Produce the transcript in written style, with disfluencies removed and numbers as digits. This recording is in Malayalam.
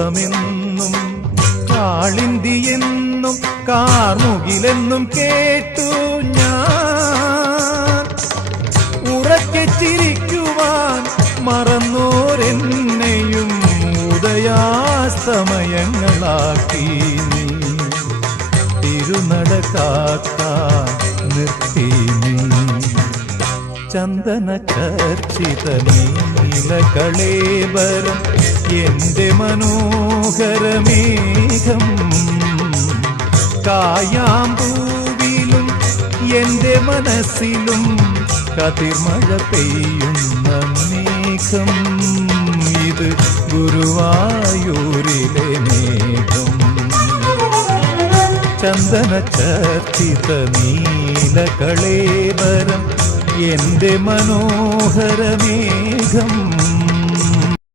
സൗരഭമെന്നും കാളിന്തിയെന്നും കാർമുകിലെന്നും കേട്ടു ഞാൻ. ഉറക്കെ ചിരിക്കുവാൻ മറന്നോരെന്നെയും ഉദയാസ്തമയങ്ങളാക്കി നീ. തിരുനട കാക്കാൻ നിർത്തി നീ. ചന്ദന ചർച്ചിത നീലകളേബരം എന്റെ മനോഹരമേഘം. കായാമ്പൂവിലും എന്റെ മനസ്സിലും കതിർമഴ പെയ്യുന്ന മേഘം. ഇത് ഗുരുവായൂരിലെ മേഘം. ചന്ദന ചർച്ചിത നീലകളേബരം എന്റെ മനോഹരമേഘം.